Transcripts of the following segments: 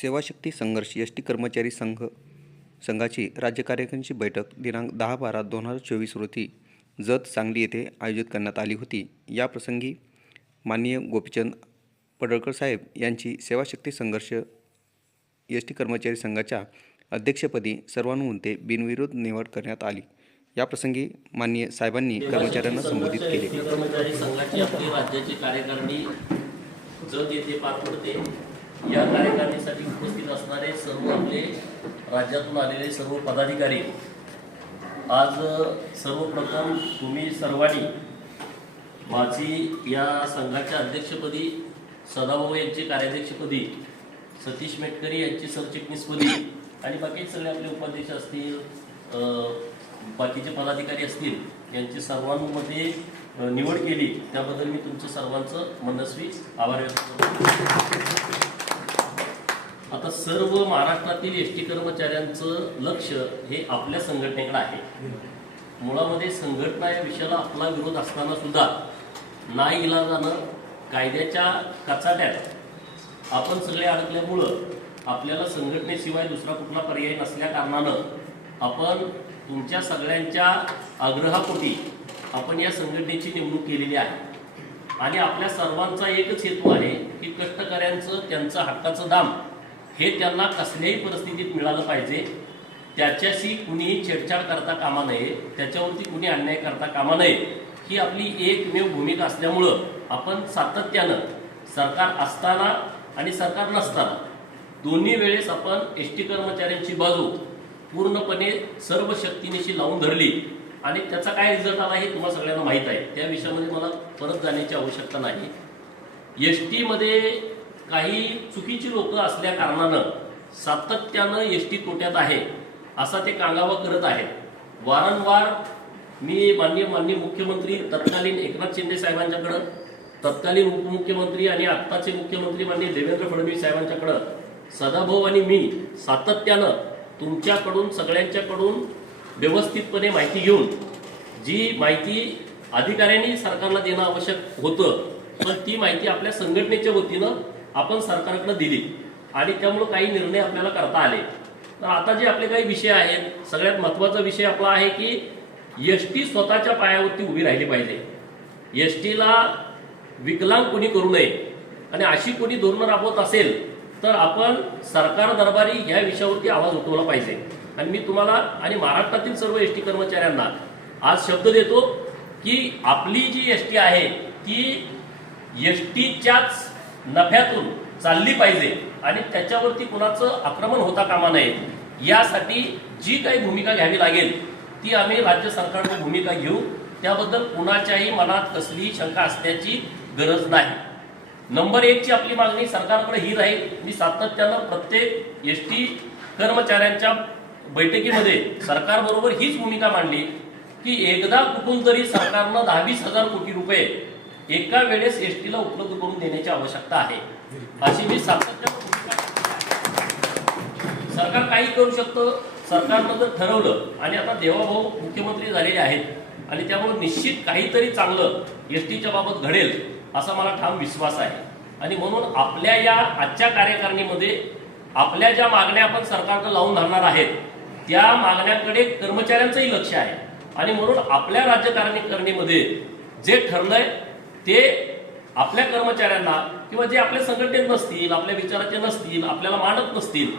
सेवाशक्ती संघर्ष एस.टी कर्मचारी संघाची राज्य कार्यकारिणीची बैठक दिनांक 10-12-2024 रोजी जत सांगली येथे आयोजित करण्यात आली होती। या प्रसंगी माननीय गोपीचंद पडळकर साहेब यांची सेवाशक्ती संघर्ष एस.टी कर्मचारी संघाच्या अध्यक्षपदी सर्वानुमते बिनविरोध निवड करण्यात आली। या प्रसंगी माननीय साहेबांनी कर्मचाऱ्यांना संबोधित केले। कर्मचारी संघाची आपली राज्याची कार्यकारिणी जत येथे पार पडते। या कार्यकारिणीसाठी उपस्थित असणारे सर्व आपले राज्यातून आलेले सर्व पदाधिकारी, आज सर्वप्रथम तुम्ही सर्वांनी माझी या संघाच्या अध्यक्षपदी, सदाभाऊ यांची कार्याध्यक्षपदी, सतीश मेटकरी यांची सरचिटणीसपदी आणि बाकी सगळे आपले उपाध्यक्ष असतील, बाकीचे पदाधिकारी असतील, यांची सर्वांमध्ये निवड केली, त्याबद्दल मी तुमचं सर्वांचं मनस्वी आभार व्यक्त करतो। आता सर्व महाराष्ट्रातील एस.टी कर्मचाऱ्यांचं लक्ष हे आपल्या संघटनेकडे आहे। मुळामध्ये संघटना या विषयाला आपला विरोध असताना सुद्धा नाईलाजानं कायद्याच्या कचाट्यात आपण सगळे अडकल्यामुळं आपल्याला संघटनेशिवाय दुसरा कुठला पर्याय नसल्या कारणानं आपण तुमच्या सगळ्यांच्या आग्रहापोटी आपण या संघटनेची नेमणूक केलेली आहे। आणि आपल्या सर्वांचा एकच हेतू आहे की कष्टकऱ्यांचं त्यांचं हक्काचं दाम हे त्यांना कसल्याही परिस्थितीत मिळालं पाहिजे। त्याच्याशी कुणीही छेडछाड करता कामा नये, त्याच्यावरती कुणी अन्याय करता कामा नये, ही आपली एकमेव भूमिका असल्यामुळं आपण सातत्यानं सरकार असताना आणि सरकार नसताना दोन्ही वेळेस आपण एस.टी कर्मचाऱ्यांची बाजू पूर्णपणे सर्व शक्तीनिशी लावून धरली आणि त्याचा काय रिझल्ट आला हे तुम्हाला सगळ्यांना माहीत आहे। त्या विषयामध्ये मला परत जाण्याची आवश्यकता नाही। एस.टी मध्ये काही चुकीची लोक असल्या कारणानं सातत्यानं एस.टी तोट्यात आहे असा ते कांगावा करत आहेत। वारंवार मी माननीय मुख्यमंत्री तत्कालीन एकनाथ शिंदे साहेबांच्याकडं, तत्कालीन उपमुख्यमंत्री आणि आत्ताचे मुख्यमंत्री माननीय देवेंद्र फडणवीस साहेबांच्याकडं सदाभाऊ आणि मी सातत्यानं तुमच्याकडून सगळ्यांच्याकडून व्यवस्थितपणे माहिती घेऊन, जी माहिती अधिकाऱ्यांनी सरकारला देणं आवश्यक होतं, पण ती माहिती आपल्या संघटनेच्या वतीनं आपण सरकारकडे दिली आणि त्यामुळे काही निर्णय आपल्याला करता आले। तर आता जे आपले काही विषय आहेत, सगळ्यात महत्त्वाचा विषय आपला आहे की एस.टी स्वतःच्या पायावरती उभी राहिली पाहिजे। एस.टीला विकलांग कोणी करू नये आणि अशी कोणी धोरणं राबवत असेल तर आपण सरकार दरबारी या विषयावरती आवाज उठवला पाहिजे। आणि मी तुम्हाला आणि महाराष्ट्रातील सर्व एस.टी कर्मचाऱ्यांना आज शब्द देतो की आपली जी एस.टी आहे ती एस.टीच्याच नफ्यातून चालली पाहिजे आणि त्याच्यावरती कुणाचं आक्रमण होता कामा नये। यासाठी जी काही भूमिका घ्यावी लागेल ती आम्ही राज्य सरकारची भूमिका घेऊ, त्याबद्दल कुणाच्याही मनात कसलीही शंका असण्याची गरज नाही। नंबर 1 ची आपली मागणी सरकारकडे ही राहील। मी सातत्यानं प्रत्येक एस.टी कर्मचाऱ्यांच्या बैठकीमध्ये सरकारबरोबर हीच भूमिका मांडली की एकदा कुठून तरी सरकारनं 10-20 हजार कोटी रुपये एका वेळेस एस.टीला उपलब्ध करून देण्याची आवश्यकता आहे, अशी मी सातत्यानं भूमिका। सरकार काही करू शकतं, सरकारनं जर ठरवलं आणि आता देवाभाऊ मुख्यमंत्री झालेले आहेत आणि त्यामुळे निश्चित काहीतरी चांगलं एस.टीच्या बाबत घडेल असा मला ठाम विश्वास आहे। आणि म्हणून आपल्या या आजच्या कार्यकारिणीमध्ये आपल्या ज्या मागण्या आपण सरकारकडे लावून धरणार आहेत त्या मागण्याकडे कर्मचाऱ्यांचंही लक्ष आहे। आणि म्हणून आपल्या राज्यकारिणीमध्ये जे ठरलंय ते आपल्या कर्मचाऱ्यांना किंवा जे आपल्या संघटनेत नसतील, आपल्या विचाराचे नसतील, आपल्याला मानत नसतील,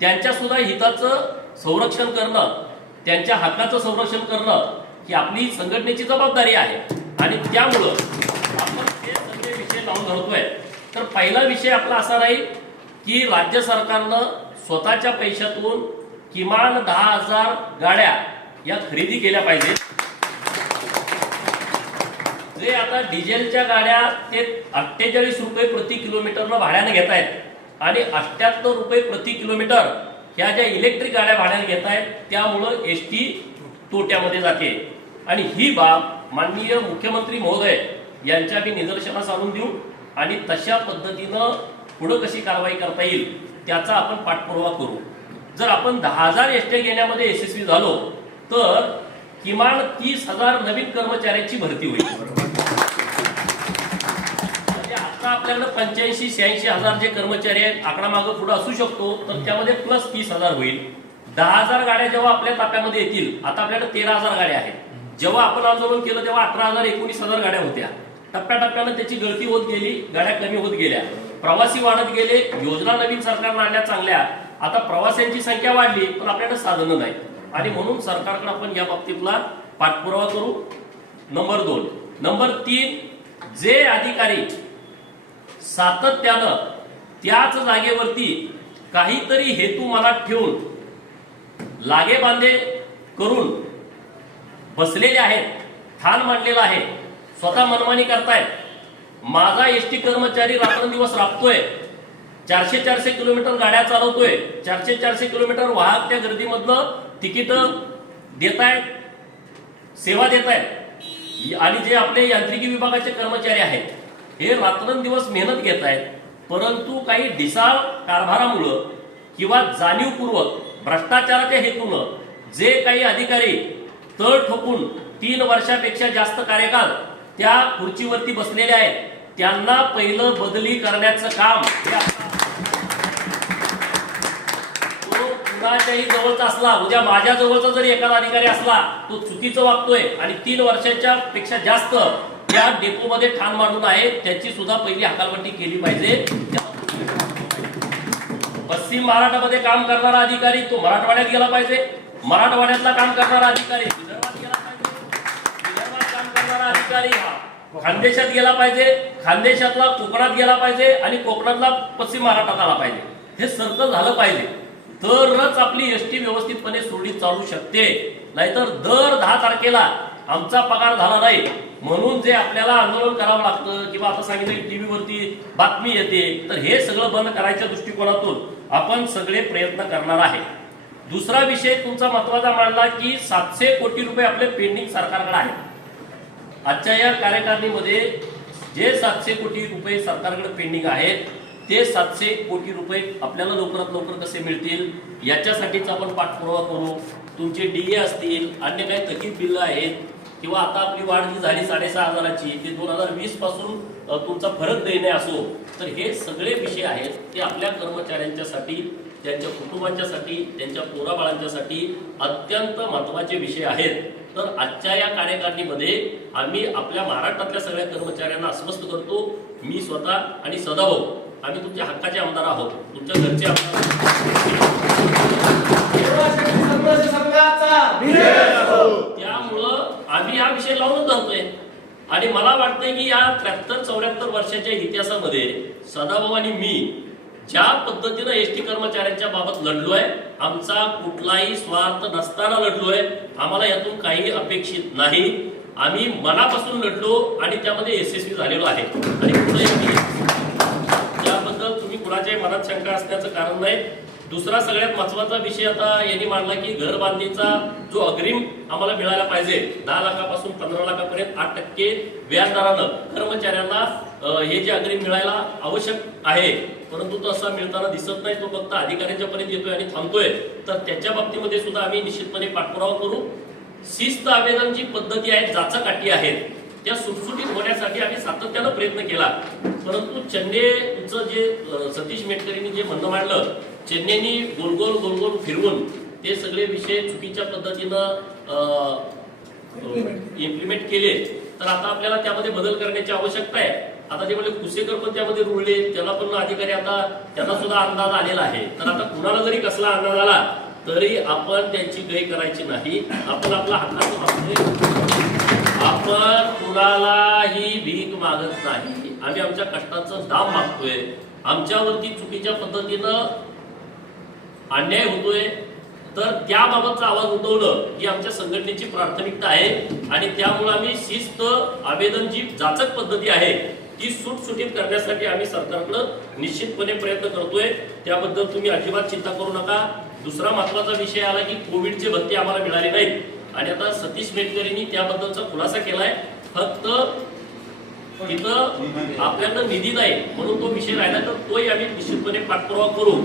त्यांच्या सुद्धा हिताचं संरक्षण करणं, त्यांच्या हक्काचं संरक्षण करणं ही आपली संघटनेची जबाबदारी आहे। आणि त्यामुळं आपण हे सगळे विषय लावून धरतोय। तर पहिला विषय आपला असा राहील की राज्य सरकारनं स्वतःच्या पैशातून किमान 10,000 गाड्या या खरेदी केल्या पाहिजेत। जे आता डिझेलच्या गाड्या ते 48 रुपये प्रति किलोमीटरनं भाड्याने घेत आहेत आणि 78 रुपये प्रति किलोमीटर ह्या ज्या इलेक्ट्रिक गाड्या भाड्याने घेत आहेत, त्यामुळं एस.टी तोट्यामध्ये जाते। आणि ही बाब माननीय मुख्यमंत्री महोदय यांच्या मी निदर्शनास आणून देऊ आणि तशा पद्धतीनं पुढे कशी कारवाई करता येईल त्याचा आपण पाठपुरावा करू। जर आपण 10,000 एस.टी घेण्यामध्ये यशस्वी झालो तर किमान 30,000 नवीन कर्मचाऱ्यांची भरती होईल। आता आपल्याकडे 85-86 हजार जे कर्मचारी आहेत, आकडा मागं पुढे असू शकतो, तर त्यामध्ये प्लस 30,000 होईल. 10,000 गाड्या जेव्हा आपल्या ताफ्यामध्ये येतील, आता आपल्याकडे 13,000 गाड्या आहेत. जेव्हा आपण आंदोलन केलं तेव्हा 18,000-19,000 गाड्या होत्या. टप्प्याटप्प्यानं त्याची गळती होत गेली, गाड्या कमी होत गेल्या, प्रवासी वाढत गेले. योजना नवीन सरकारनं आणल्या चांगल्या, आता प्रवाशांची संख्या वाढली पण आपल्याकडे साधनं नाही, आणि म्हणून सरकारकडे आपण या बाबतीतला पाठपुरावा करू. नंबर 2. नंबर 3, जे अधिकारी सातत्यानं त्याच जागेवरती काहीतरी हेतू मनात ठेवून लागेबांधे करून बसलेले आहेत, ठाण मांडलेलं आहे, स्वतः मनमानी करतायत. माझा एसटी कर्मचारी रात्रंदिवस राबतोय, 400-400 किलोमीटर गाड्या चालवतोय, 400-400 किलोमीटर वाहक त्या गर्दीमधनं तिकीट देतायत, सेवा देतायत. आणि जे आपले यांत्रिकी विभागाचे कर्मचारी आहेत हे रात्रंदिवस मेहनत घेत आहेत, परंतु काही ढिसाळ कारभारामुळं किंवा जाणीवपूर्वक भ्रष्टाचाराच्या हेतूनं जे काही अधिकारी तळ ठोकून 3 वर्षापेक्षा जास्त कार्यकाळ त्या खुर्चीवरती बसलेले आहेत, त्यांना पहिलं बदली करण्याचं काम कुणाच्याही जवळचा असला, उद्या माझ्या जवळचा जरी एखादा अधिकारी असला, तो चुकीचं वागतोय आणि 3 वर्षाच्या पेक्षा जास्त या डेपोमध्ये ठाण मांडून आहे, त्याची सुद्धा पहिली हकालपट्टी केली पाहिजे. पश्चिम महाराष्ट्रामध्ये काम करणारा अधिकारी तो मराठवाड्यात गेला पाहिजे, मराठवाड्यातला काम करणारा अधिकारी विदर्भात गेला पाहिजे, विदर्भात काम करणारा अधिकारी खानदेशात गेला पाहिजे, खानदेशातला कोकणात गेला पाहिजे आणि कोकणातला पश्चिम महाराष्ट्रात आला पाहिजे. हे सर्कल झालं पाहिजे, तरच आपली एसटी व्यवस्थितपणे सुरळीत चालू शकते. नाहीतर दर 10 तारखेला आमचा पगार झाला नाही म्हणून जे आपल्याला आंदोलन करावं लागतं किंवा आता सांगितलं टीव्हीवरती बातमी येते, तर हे सगळं बंद करायच्या दृष्टिकोनातून आपण सगळे प्रयत्न करणार आहे. दुसरा विषय तुमचा महत्वाचा मांडला की 700 कोटी रुपये आपले पेंडिंग सरकारकडे आहेत. आजच्या या कार्यकारिणीमध्ये जे 700 कोटी रुपये सरकारकडे पेंडिंग आहेत, ते 700 कोटी रुपये आपल्याला लवकरात लवकर कसे मिळतील याच्यासाठीच आपण पाठपुरावा करू. तुमचे डीए असतील, अन्य काही थकीत बिल आहेत, किंवा आता आपली वाढ जी झाली 6,500ची ते 2020 पासून तुमचा फरक देणे असो, तर हे सगळे विषय आहेत ते आपल्या कर्मचाऱ्यांच्यासाठी, त्यांच्या कुटुंबांच्यासाठी, त्यांच्या पोराबाळांच्यासाठी अत्यंत महत्त्वाचे विषय आहेत. तर आजच्या या कार्यकारिणीमध्ये आम्ही आपल्या महाराष्ट्रातल्या सगळ्या कर्मचाऱ्यांना आश्वस्त करतो, मी स्वतः आणि सदाभाऊ आम्ही तुमच्या हक्काचे आमदार आहोत, तुमच्या घरचे आमदार. त्यामुळं आम्ही हा विषय लावूनच धरतोय. आणि मला वाटतंय की या 73-74 वर्षाच्या इतिहासामध्ये सदाभाऊ आणि मी ज्या पद्धतीनं एसटी कर्मचाऱ्यांच्या बाबत लढलोय, आमचा कुठलाही स्वार्थ नसताना लढलोय, आम्हाला यातून काही अपेक्षित नाही. आम्ही मनापासून लढलो आणि त्यामध्ये यशस्वी झालेलो आहे. आणि पुढे याबद्दल तुम्ही कुणाच्याही मनात शंका असण्याचं कारण नाही. दुसरा सगळ्यात महत्वाचा विषय आता यांनी मांडला की घर बांधणीचा जो अग्रिम आम्हाला मिळायला पाहिजे, 10 लाखापासून 15 लाखापर्यंत 8% व्याजदरानं कर्मचाऱ्यांना हे जे अग्रिम मिळायला आवश्यक आहे, परंतु तो असा मिळताना दिसत नाही, तो फक्त अधिकाऱ्यांच्या पर्यंत येतोय आणि थांबतोय. तर त्याच्या बाबतीमध्ये सुद्धा आम्ही निश्चितपणे पाठपुरावा करू. शिस्त आवेदन जी पद्धती आहेत, जाचकाठी आहेत, त्या सुटसुटीत होण्यासाठी आम्ही सातत्यानं प्रयत्न केला. परंतु चेन्नईचं जे सतीश मेटकरींनी जे म्हणणं मांडलं, चेन्नईनी गोलगोल गोलगोल फिरवून ते सगळे विषय चुकीच्या पद्धतीनं इम्प्लिमेंट केले, तर आता आपल्याला त्यामध्ये बदल करण्याची आवश्यकता आहे. आता ते म्हणजे कुसेकर पण त्यामध्ये रुळले, त्याला पण अधिकारी आता त्यांना सुद्धा अंदाज आलेला आहे. तर आता कुणाला जरी कसला अंदाज आला तरी आपण त्यांची गय करायची नाही. आपण आपला हक्काचं मागतोय, आपण कुणालाही भीक मागत नाही, आम्ही आमच्या कष्टाचं दाम मागतोय. आमच्यावरती चुकीच्या पद्धतीनं अन्याय होतोय, तर त्याबाबतचा आवाज उठवणं ही आमच्या संघटनेची प्राथमिकता आहे. आणि त्यामुळे आम्ही शिस्त आवेदन जी जाचक पद्धती आहे ती सुटसुटीत करण्यासाठी आम्ही सरकारकडे निश्चितपणे प्रयत्न करतोय. त्याबद्दल तुम्ही अजिबात चिंता करू नका. दुसरा महत्वाचा विषय आला की कोविडचे भत्ते आम्हाला मिळाले नाहीत, आणि आता सतीश मेटकरींनी त्याबद्दलचा खुलासा केलाय. फक्त तिथं आपल्याकडे निधी नाही म्हणून तो विषय राहिला, तर तोही आम्ही निश्चितपणे पाठपुरावा करू.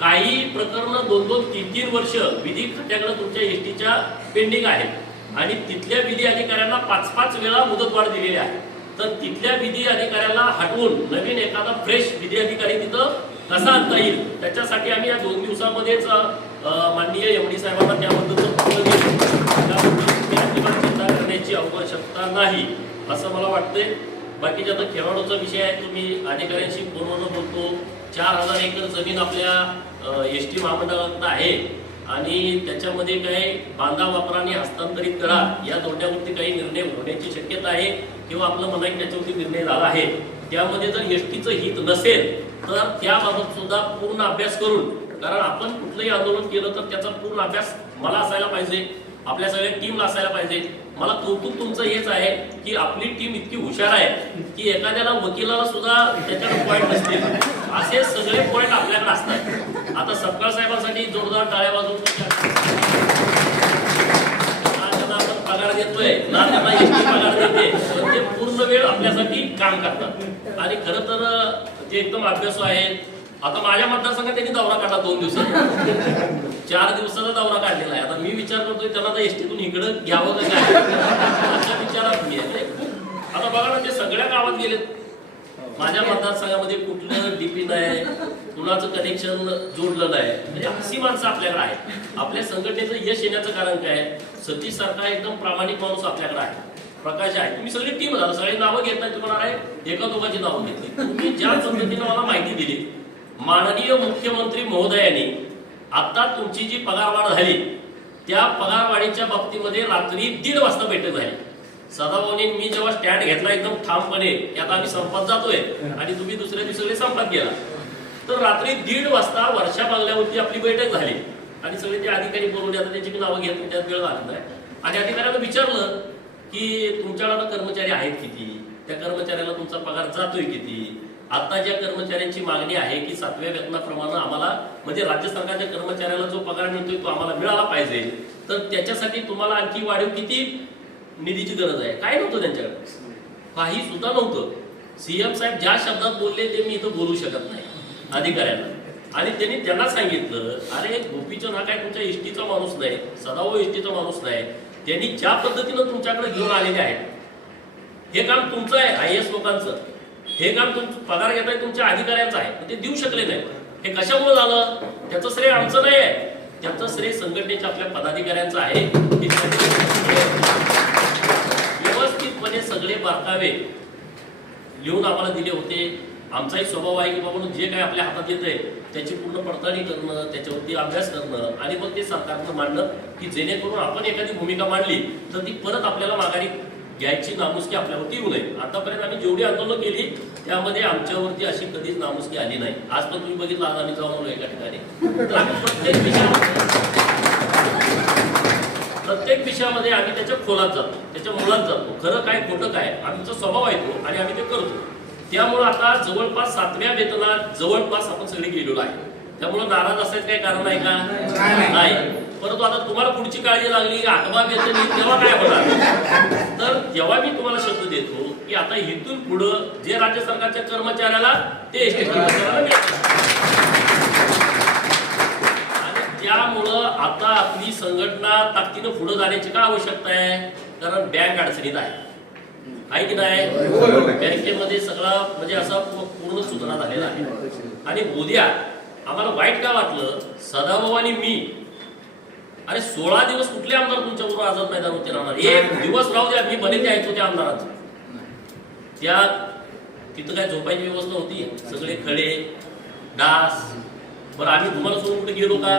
काही प्रकरणं 2-2, 3-3 वर्ष विधी खात्याकडे तुमच्या एसटीच्या पेंडिंग आहेत आणि तिथल्या विधी अधिकाऱ्यांना 5-5 वेळा मुदतवाढ दिलेली आहे. तर तिथल्या विधी अधिकाऱ्याला हटवून नवीन एखादा फ्रेश विधी अधिकारी तिथं कसा आणता येईल, त्याच्यासाठी आम्ही या 2 दिवसामध्येच माननीय MD साहेबांना त्याबद्दलचं पत्र दिलं. त्याबद्दल तुम्ही अजिबात चिंता करण्याची आवश्यकता नाही असं मला वाटतंय. बाकीच्या आता खेळाडूचा विषय आहे, तुम्ही अधिकाऱ्यांशी फोनवरून बोलतो. 4000 एकर जमीन आपल्या ST महामंडळात आहे आणि त्याच्यामध्ये काही बांधा वापराने हस्तांतरित करा या धोरणावरती काही निर्णय होण्याची शक्यता आहे किंवा आपलं म्हणायचं त्याच्यावरती निर्णय झाला आहे. त्यामध्ये जर STचं हित नसेल तर त्याबाबत सुद्धा पूर्ण अभ्यास करून, कारण आपण कुठलंही आंदोलन केलं तर त्याचा पूर्ण अभ्यास मला असायला पाहिजे, आपल्या सगळ्या टीमला असायला पाहिजे. मला कौतुक तुमचं हेच आहे की आपली टीम इतकी हुशार आहे की एखाद्याला वकिलाला सुद्धा त्याच्याकडे पॉईंट नसतील, असे सगळे पॉईंट आपल्याकडे असतात. आता सपकाळ साहेबांसाठी जोरदार टाळ्या वाजवून त्यांना आपण पगार देतोय ना, त्यांना ST पगार देते, पण ते पूर्ण वेळ आपल्यासाठी काम करतात आणि खरं तर ते एकदम अभ्यासू आहेत. आता माझ्या मतदारसंघात त्यांनी दौरा काढला 2 दिवसात, 4 दिवसाचा दौरा काढलेला आहे. आता मी विचार करतोय त्यांना तर STतून इकडं घ्यावं का काय अशा विचारात मी आहे. आता बघा ना, ते सगळ्या गावात गेलेत. माझ्या मतदारसंघामध्ये कुठलं DP नाही, कुणाचं कनेक्शन जोडलं नाही, म्हणजे अशी माणसं आपल्याकडे आहेत. आपल्या संघटनेचं यश येण्याचं कारण काय, सतीश सारखा एकदम प्रामाणिक माणूस आपल्याकडे आहे, प्रकाश आहे. तुम्ही सगळी टीम झाला, सगळी नावं घेत नाही, तुम्हाला आहे एका दोघांची नावं घेतली. तुम्ही ज्या पद्धतीने मला माहिती दिली, माननीय मुख्यमंत्री महोदयांनी आता तुमची जी पगारवाढ झाली त्या पगारवाढीच्या बाबतीमध्ये रात्री 1:30 वाजता बैठक झाली. सदाभाऊनी मी जेव्हा स्टँड घेतला एकदम ठामपणे, आता आम्ही संपात जातोय आणि तुम्ही दुसऱ्या दिवशी संपात गेला, तर रात्री 1:30 वाजता वर्षा बंगल्यावरती आपली बैठक झाली आणि सगळे ते अधिकारी बोलवले. आता त्याची नावं घेत त्यात वेळ लागत आहे. आणि अधिकाऱ्याला विचारलं की तुमच्याकडे आता कर्मचारी आहेत किती, त्या कर्मचाऱ्याला तुमचा पगार जातोय किती. आता ज्या कर्मचाऱ्यांची मागणी आहे की 7व्या वेतनाप्रमाणे आम्हाला, म्हणजे राज्य सरकारच्या कर्मचाऱ्याला जो पगार मिळतोय तो आम्हाला मिळाला पाहिजे, तर त्याच्यासाठी तुम्हाला आणखी वाढीव किती निधीची गरज आहे. काय नव्हतं त्यांच्याकडे, काही सुद्धा नव्हतं. CM साहेब ज्या शब्दात बोलले ते मी इथं बोलू शकत नाही अधिकाऱ्यांना. आणि त्यांनी त्यांना सांगितलं, अरे गोपीचंद हा काय तुमच्या STचा माणूस नाही, सदाभाऊ STचा माणूस नाही. त्यांनी ज्या पद्धतीनं तुमच्याकडे घेऊन आलेले आहेत, हे काम तुमचं आहे, IAS लोकांचं. हे काम तुमचं पगार घेताय तुमच्या अधिकाऱ्यांचं आहे, ते देऊ शकले नाही. हे कशामुळे झालं, त्याचं श्रेय आमचं नाही आहे, त्याचं श्रेय संघटनेच्या आपल्या पदाधिकाऱ्यांचं आहे. व्यवस्थितपणे सगळे बारकावे लिहून आम्हाला दिले होते. आमचाही स्वभाव आहे की बाबा जे काय आपल्या हातात येतंय त्याची पूर्ण पडताळणी करणं, त्याच्यावरती अभ्यास करणं आणि मग ते सरकारनं मांडणं, की जेणेकरून आपण एखादी भूमिका मांडली तर ती परत आपल्याला माघारी घ्यायची नामुष्की आपल्यावरती येऊ नये. आतापर्यंत आम्ही जेवढी आंदोलनं केली त्यामध्ये आमच्यावरती अशी कधीच नामुष्की आली नाही. आज पण तुम्ही बघितलं, आज आम्ही जाऊन आलो एका ठिकाणी, तर आम्ही प्रत्येक विषयामध्ये आम्ही त्याच्या खोलात जातो, त्याच्या मुळात जातो. खरं काय खोटं काय आमचा स्वभाव आहे तो आणि आम्ही ते करतो. त्यामुळं आता जवळपास 7व्या वेतनात जवळपास आपण सगळे गेलेलो आहे. त्यामुळे नाराज असायचं काही कारण आहे का, नाही. परंतु आता तुम्हाला पुढची काळजी लागली, 8वा वेतन येईल तेव्हा काय होणार. तर जेव्हा मी तुम्हाला शब्द देतो की आता इथून पुढं जे राज्य सरकारच्या कर्मचाऱ्याला ते ST कर्मचाऱ्याला मिळतं. आणि त्यामुळं आता आपली संघटना ताकदीनं पुढे जाण्याची का आवश्यकता आहे, कारण बँक अडचणीत आहे की नाही. बँकेमध्ये सगळा म्हणजे असा पूर्ण सुधारणा झालेला आहे. आणि उद्या आम्हाला वाईट काय वाटलं, सदाभाऊ आणि मी, अरे 16 दिवस कुठले आमदार तुमच्याबरोबर आझाद मैदानावरती राहणार, 1 दिवस राहू द्या, मी बने द्यायचो त्या आमदारांचं. त्या तिथं काय झोपायची व्यवस्था होती, सगळे खडे डास. बरं आम्ही तुम्हाला सोडून कुठे गेलो का,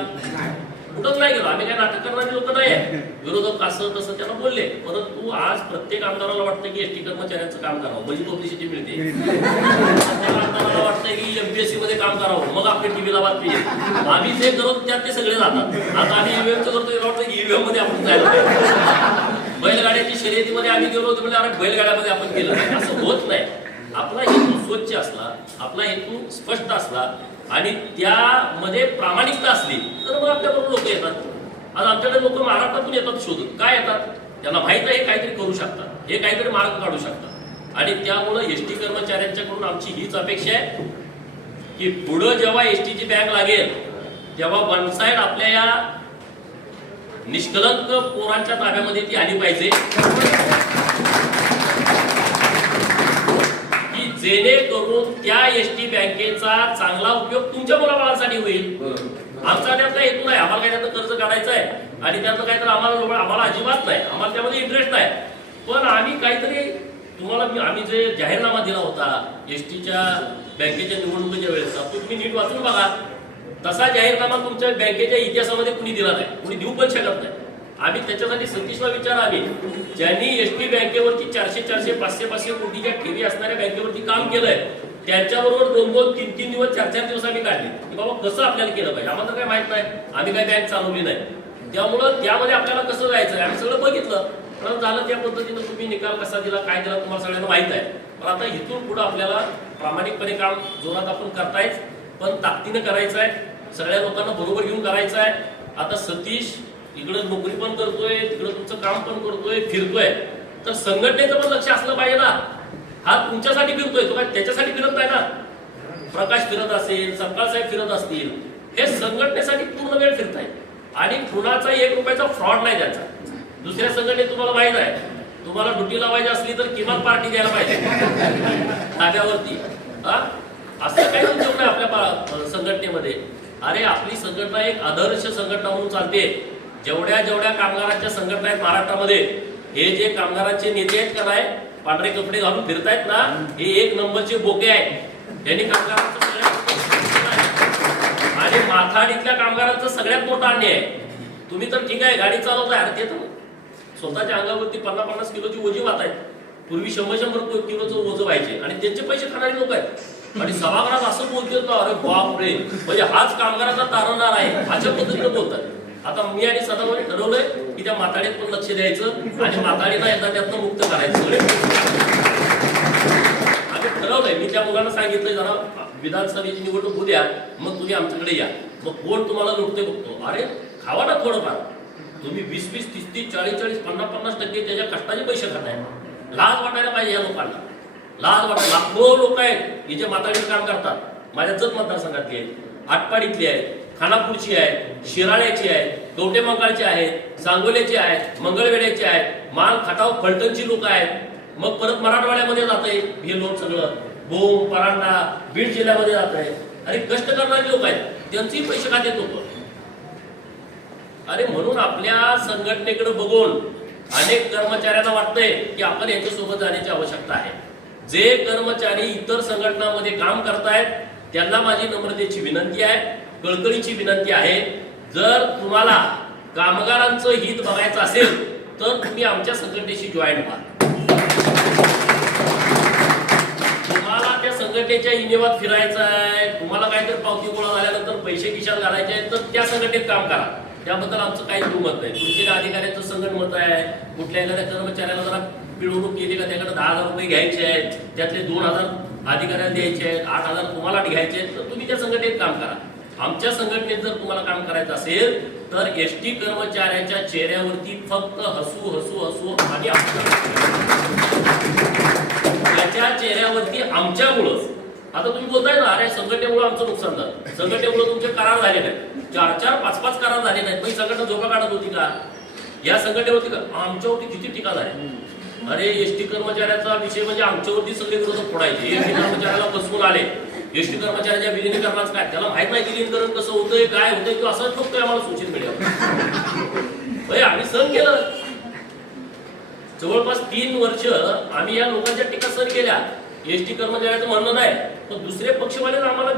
कुठंच नाही गेलो. आम्ही काय नाटक करणारे लोक नाही आहे. विरोधक असं तसं त्यांना बोलले, परंतु आज प्रत्येक आमदाराला वाटतं की ST कर्मचाऱ्यांचं काम करावं, म्हणजे पब्लिसिटी मिळते. प्रत्येक आमदाराला वाटतंय की MPSC मध्ये काम करावं, मग आपली टीव्हीला बातमी येईल. आम्ही जे करतो त्यात ते सगळे जातात. आता आम्ही EVM करतो, वाटतं की EVM मध्ये आपण जायला पाहिजे. बैलगाड्याची शर्यतीमध्ये आम्ही गेलो होतो म्हणजे अरे बैलगाड्यामध्ये आपण गेलो नाही, असं होत नाही. आपला हेतू स्वच्छ असला, आपला हेतू स्पष्ट असला आणि त्यामध्ये प्रामाणिकता असली तर मग आपल्याबरोबर लोक येतात. आज आमच्याकडे लोक महाराष्ट्रातून येतात शोधून, काय येतात, त्यांना माहित आहे हे काहीतरी करू शकतात, हे काहीतरी मार्ग काढू शकतात. आणि त्यामुळं ST कर्मचाऱ्यांच्याकडून आमची हीच अपेक्षा आहे की पुढं जेव्हा STची बँक लागेल तेव्हा वन साइड आपल्या या निष्कलंक पोरांच्या ताब्यामध्ये ती आली पाहिजे. जेणेकरून त्या एसटी बँकेचा चांगला उपयोग तुमच्या मुलाबाळांसाठी होईल. आमचा त्यातला हेतू नाही, आम्हाला काय त्यातलं कर्ज काढायचं आहे आणि त्यातलं काय तर आम्हाला अजिबात नाही, आम्हाला त्यामध्ये इंटरेस्ट नाही. पण आम्ही काहीतरी तुम्हाला आम्ही जे जाहीरनामा दिला होता एसटीच्या बँकेच्या निवडणुकीच्या वेळेचा, तो तुम्ही नीट वाचून बघा. तसा जाहीरनामा तुमच्या बँकेच्या इतिहासामध्ये कुणी दिला नाही, कुणी देऊ पण शकत नाही. आम्ही त्याच्यासाठी सतीशला विचार आले, ज्यांनी एसटी बँकेवरती 400, 500 कोटीच्या ठेवी असणाऱ्या बँकेवरती काम केलंय, त्यांच्याबरोबर 2, 3 दिवस, 4 दिवस आम्ही काढले की बाबा कसं आपल्याला केलं पाहिजे. आम्हाला तर काही माहित नाही, आम्ही काही बँक चालवली नाही, त्यामुळं त्यामध्ये आपल्याला कसं जायचं आम्ही सगळं बघितलं. पण झालं त्या पद्धतीनं तुम्ही निकाल कसा दिला, काय दिला, तुम्हाला सगळ्यांना माहित आहे. पण आता इथून पुढे आपल्याला प्रामाणिकपणे काम जोरात आपण करतायच, पण ताकदीनं करायचं आहे, सगळ्या लोकांना बरोबर घेऊन करायचं आहे. आता सतीश इकडं नोकरी पण करतोय, तिकडं तुमचं काम पण करतोय, फिरतोय, तर संघटनेचं पण लक्ष असलं पाहिजे ना. हा तुमच्यासाठी फिरतोय, तो काय त्याच्यासाठी फिरत नाही ना. प्रकाश फिरत असेल, सपकाळ साहेब फिरत असतील, हे संघटनेसाठी पूर्ण वेळ फिरताय आणि कुणाचा 1 रुपयाचा फ्रॉड नाही त्याचा. दुसऱ्या संघटनेत तुम्हाला माहित आहे, तुम्हाला ड्युटी लावायची असली तर किमान पार्टी द्यायला पाहिजे धाब्यावरती. असं काही उद्योग नाही आपल्या संघटनेमध्ये. अरे आपली संघटना एक आदर्श संघटना म्हणून चालते. जेवढ्या कामगारांच्या संघटना आहेत महाराष्ट्रामध्ये, हे जे कामगारांचे नेते आहेत का नाही, पांढरे कपडे घालून फिरतायत ना, हे 1 नंबरचे बोके आहेत. यांनी कामगारांचं आणि माथाडीतल्या कामगारांचं सगळ्यात मोठा अन्याय आहे. तुम्ही तर ठीक आहे गाडी चालवताय, अरे ते तर स्वतःच्या अंगावरती 50 किलोची ओझी वाहतायत. पूर्वी 100 किलोचं ओझं व्हायचे आणि त्यांचे पैसे खाणारी लोक आहेत आणि सभागृहात असं बोलतात ना, अरे बाप रे, म्हणजे हाच कामगारांचा तारणहार आहे, अशा पद्धतीनं बोलतात. आता मी आणि सदाभाऊने ठरवलंय की त्या माथाडीत पण लक्ष द्यायचं आणि माथाडीला एकदा त्यातनं मुक्त करायचं. आम्ही ठरवलंय, मी त्या मुलांना सांगितलंय जरा विधानसभेची निवडणूक होऊ द्या, मग तुम्ही आमच्याकडे या, मग कोण तुम्हाला लुटते बघतो. अरे खावा ना थोडंफार, तुम्ही 20, 30, 40, 50% त्याच्या कष्टाचे पैसे खाताय. लाज वाटायला पाहिजे या लोकांना, लाज वाटायला. लाखो लोक आहेत की जे माथाडीवर काम करतात. माझ्या जत मतदारसंघातली आहेत, आटपाडीतली आहेत, खानापूरची आहेत, शिराळ्याची आहेत, कवटेमंकाळची आहेत, सांगोल्याची आहेत, मंगळवेढ्याची आहेत, मान खटाव फलटणची लोक आहेत. मग परत मराठवाड्यामध्ये जात आहे हे लोक सगळं, भोम, परांडा, बीड जिल्ह्यामध्ये जात आहे. आणि कष्ट करणारे लोक आहेत, त्यांचेही पैसे खात्यात लोक. अरे म्हणून आपल्या संघटनेकडे बघून अनेक कर्मचाऱ्यांना वाटतंय की आपण यांच्यासोबत जाण्याची आवश्यकता आहे. जे कर्मचारी इतर संघटनांमध्ये काम करतायत त्यांना माझी नम्रतेची विनंती आहे, कळकळीची विनंती आहे, जर तुम्हाला कामगारांचं हित बघायचं असेल तर तुम्ही आमच्या संघटनेशी जॉईन व्हा. तुम्हाला त्या संघटनेच्या इनेवात फिरायचं आहे, तुम्हाला काहीतरी पावती गोळा झाल्यानंतर पैसे खिशात घालायचे आहेत, तर त्या संघटनेत काम करा. त्याबद्दल आमचं काही दुमत नाही. तुमच्या अधिकाऱ्यांचं संघट मत आहे, कुठल्या एखाद्या कर्मचाऱ्याला जरा पिळवणूक केली का त्याकडे 10,000 रुपये घ्यायचे आहेत, त्यातले 2,000 अधिकाऱ्याला द्यायचे आहेत, 8,000 तुम्हाला घ्यायचे आहेत, तर तुम्ही त्या संघटनेत काम करा. आमच्या संघटनेत जर तुम्हाला काम करायचं असेल तर एसटी कर्मचाऱ्यांच्या चेहऱ्यावरती फक्त हसू हसू हसू आणि त्याच्या चेहऱ्यावरती आमच्यामुळंच. आता तुम्ही बोलताय ना, अरे संघटनेमुळे आमचं नुकसान झालं, संघटनेमुळे तुमचे करार झाले नाहीत, 4, 5 करार झाले नाहीत, मग संघटना झोपा काढत होती का? या संघटनेवरती का? आमच्यावरती किती टीका झाली. अरे एसटी कर्मचाऱ्याचा विषय म्हणजे आमच्यावरती सगळे विरोधक फोडायचे. एसटी कर्मचाऱ्याला बसवून आले, एसटी कर्मचाऱ्याच्या विलिनीकरणाचं काय, त्याला माहित नाही विलिनीकरण कसं होतंय, काय होतंय, किंवा असंच बघतोय आम्हाला सोशल मीडियावर. आम्ही सहन केलं. जवळपास 3 वर्ष आम्ही या लोकांच्या टीका सहन केल्या. एसटी कर्मचाऱ्याचं म्हणणं नाही, पण दुसरे पक्षवाले आम्हाला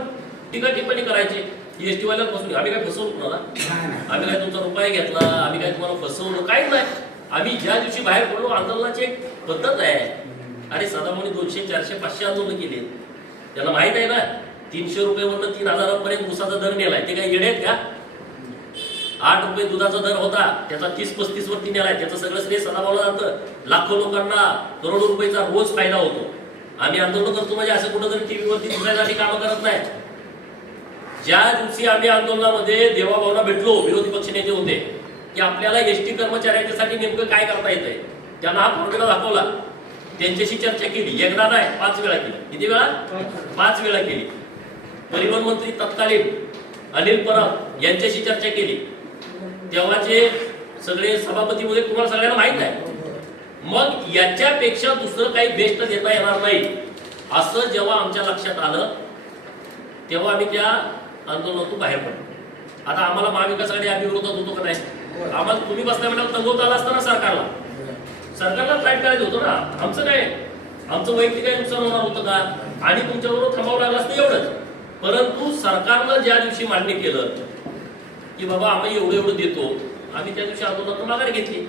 टीका टिप्पणी करायचे. एसटी वाल्याला फसवून, आम्ही काय फसवलं कुणाला? आम्ही काय तुमचा रुपया घेतला, आम्ही काय तुम्हाला फसवलं, काहीच नाही. आम्ही ज्या दिवशी बाहेर पडलो, आंदोलनाची एक पद्धत आहे. अरे सदाभाऊने 200, 400, 500 आंदोलन केले. त्याला माहित आहे ना, 300 रुपयेवरनं 3,000 पर्यंत ऊसाचा दर नेलाय. ते काय येडे आहेत का? 8 रुपये दुधाचा दर होता, त्याचा 30-35 वरती नेलाय. त्याचं सगळं श्रेय सदाभाऊला जातं. लाखो लोकांना करोडो रुपयाचा रोज फायदा होतो. आम्ही आंदोलन करतो म्हणजे असं कुठं तरी टीव्हीवरती दिसण्यासाठी कामं करत नाही. ज्या दिवशी आम्ही आंदोलनामध्ये देवाभाऊला भेटलो, विरोधी पक्ष नेते होते, की आपल्याला एसटी कर्मचाऱ्यांच्यासाठी नेमकं काय करता येतंय, त्यांना हा फॉर्म्युला दाखवला. त्यांच्याशी चर्चा केली, एकदा नाही 5 वेळा केली. किती वेळा? 5 वेळा केली. परिवहन मंत्री तत्कालीन अनिल परब यांच्याशी चर्चा केली. तेव्हाचे सगळे सभापती वगैरे तुम्हाला सगळ्यांना माहित आहे. मग याच्यापेक्षा दुसरं काही बेस्ट देता येणार नाही. असं जेव्हा आमच्या लक्षात आलं तेव्हा आम्ही त्या आंदोलनातून बाहेर पडलो. आता आम्हाला महाविकासाकडे आम्ही विरोधात होतो का नाही? आम्हाला तुम्ही बसल्या म्हणून तंगवत आला असताना सरकारला फाईट करायचं होतं ना. आमचं काय, आमचं वैयक्तिक काही नुकसान होणार होतं का? आणि तुमच्याबरोबर थांबावं लागलं असतं एवढंच. परंतु सरकारनं ज्या दिवशी मान्य केलं की बाबा आम्ही एवढं देतो, आम्ही त्या दिवशी आंदोलनातून माघार घेतली.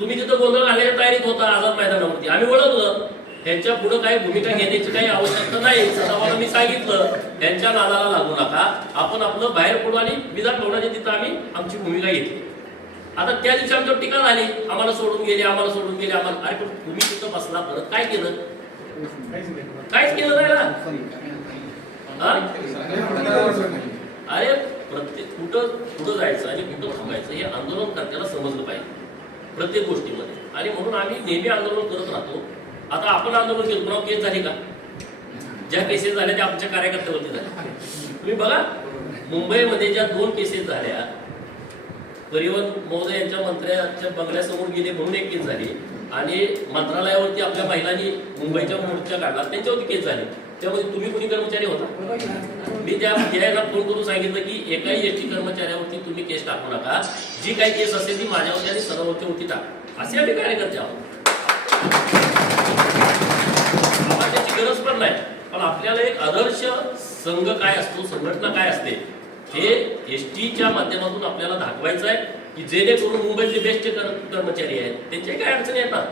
तुम्ही तिथं गोंधळ घालण्याच्या तयारीत होता आझाद मैदानावरती. आम्ही ओळखलं त्यांच्या पुढे काही भूमिका घेण्याची काही आवश्यकता नाही. सदाभाऊला मी सांगितलं त्यांच्या नादाला लागू नका, आपण आपलं बाहेर पडू आणि विधान भवनाच्या तिथं आम्ही आमची भूमिका घेतली. आता त्या दिवशी आमच्यावर टीका झाली, आम्हाला सोडून गेले. अरे पण तुम्ही तिथं बसला, परत काय केलं? काहीच केलं नाही ना. अरे प्रत्येक कुठं जायचं आणि कुठं थांबायचं हे आंदोलनकर्त्याला समजलं पाहिजे प्रत्येक गोष्टीमध्ये. आणि म्हणून आम्ही नेहमी आंदोलन करत राहतो. आता आपण आंदोलन केलं, पुन्हा केस झाली का? ज्या केसेस झाल्या त्या आमच्या कार्यकर्त्यावरती झाल्या. तुम्ही बघा मुंबईमध्ये ज्या 2 केसेस झाल्या, परिवहन महोदय यांच्या मंत्र्याच्या बंगल्यासमोर गेले म्हणून एक केस झाली, आणि मंत्रालयावरती आपल्या महिलांनी मुंबईच्या मोर्चा काढला त्याच्यावरती केस झाली. त्यामध्ये तुम्ही कोणी कर्मचारी होता? मी त्या यांना फोन करून सांगितलं की एकाही एसटी कर्मचाऱ्यावरती तुम्ही केस टाकू नका, जी काही केस असेल ती माझ्यावरती आणि सदाभाऊच्यावरती टाका. असे आम्ही कार्यकर्ते आहोत. आम्हाला त्याची गरज पण नाही. पण आपल्याला एक आदर्श संघ काय असतो, संघटना काय असते, हे एसटीच्या माध्यमातून आपल्याला दाखवायचं आहे की जेणेकरून मुंबईतले बेस्ट कर्मचारी आहेत त्यांच्या काय अडचणी येतात.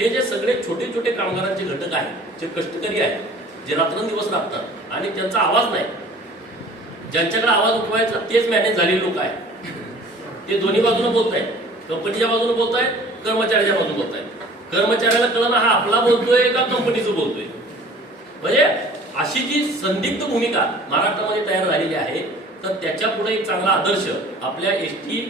हे जे सगळे छोटे छोटे कामगारांचे घटक आहेत, जे कष्टकरी आहेत, जे रात्रंदिवस राबतात आणि त्यांचा आवाज नाही, ज्यांच्याकडे आवाज उठवायचा तेच मॅनेज झालेले लोक आहेत. ते दोन्ही बाजूने बोलत आहेत, कंपनीच्या बाजूने बोलत आहेत, कर्मचाऱ्याच्या बाजूने बोलत आहेत. कर्मचाऱ्याला कळलं हा आपला बोलतोय का कंपनीचं बोलतोय. म्हणजे अशी जी संदिग्ध भूमिका महाराष्ट्रामध्ये तयार झालेली आहे, तर त्याच्या पुढे एक चांगला आदर्श आपल्या एसटी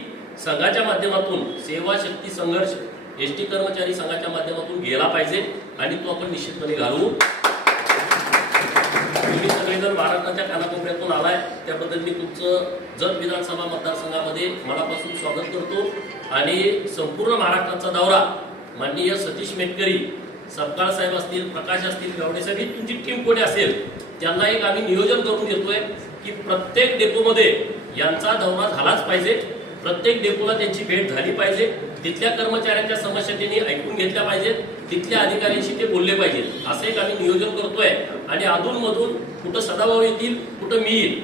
संघाच्या माध्यमातून, सेवा शक्ती संघर्ष एसटी कर्मचारी संघाच्या माध्यमातून गेला पाहिजे आणि तो आपण निश्चितपणे घालवू. तुम्ही सगळेजण महाराष्ट्राच्या कानाकोपऱ्यातून आलाय त्याबद्दल मी तुमचं जत विधानसभा मतदारसंघामध्ये मनापासून स्वागत करतो. आणि संपूर्ण महाराष्ट्राचा दौरा माननीय सतीश मेटकरी, सपकाळ साहेब असतील, प्रकाश असतील, गावडे साहेब, ही तुमची टीम कोणी असेल त्यांना एक आम्ही नियोजन करून देतोय की प्रत्येक डेपोमध्ये यांचा दौरा झालाच पाहिजे. प्रत्येक डेपोला त्यांची भेट झाली पाहिजे. तिथल्या कर्मचाऱ्यांच्या समस्या त्यांनी ऐकून घेतल्या पाहिजेत, तिथल्या अधिकाऱ्यांशी ते बोलले पाहिजेत, असं एक आम्ही नियोजन करतोय. आणि अधूनमधून कुठं सदाभाऊ येतील, कुठं मी येईल,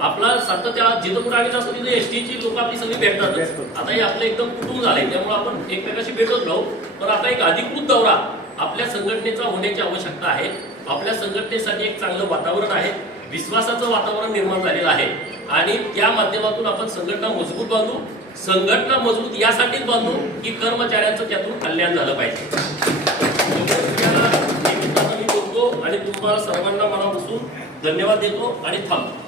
आपला सातत्य जिथं कुठं आम्ही असतो तिथे एसटीची लोक आपली सगळी भेटतात. आता हे आपलं एकदम कुटुंब झालंय, त्यामुळे आपण एकमेकाशी भेटत राहू. पण आता एक अधिकृत दौरा आपल्या संघटनेचा होण्याची आवश्यकता आहे. आपल्या संघटनेसाठी एक चांगलं वातावरण आहे, विश्वासाचं वातावरण निर्माण झालेलं आहे. आणि त्या माध्यमातून आपण संघटना मजबूत बांधू. संघटना मजबूत यासाठीच बांधू की कर्मचाऱ्यांचं त्यातून कल्याण झालं पाहिजे. मी बोलतो आणि तुम्हाला सर्वांना मनापासून धन्यवाद देतो आणि थांबतो.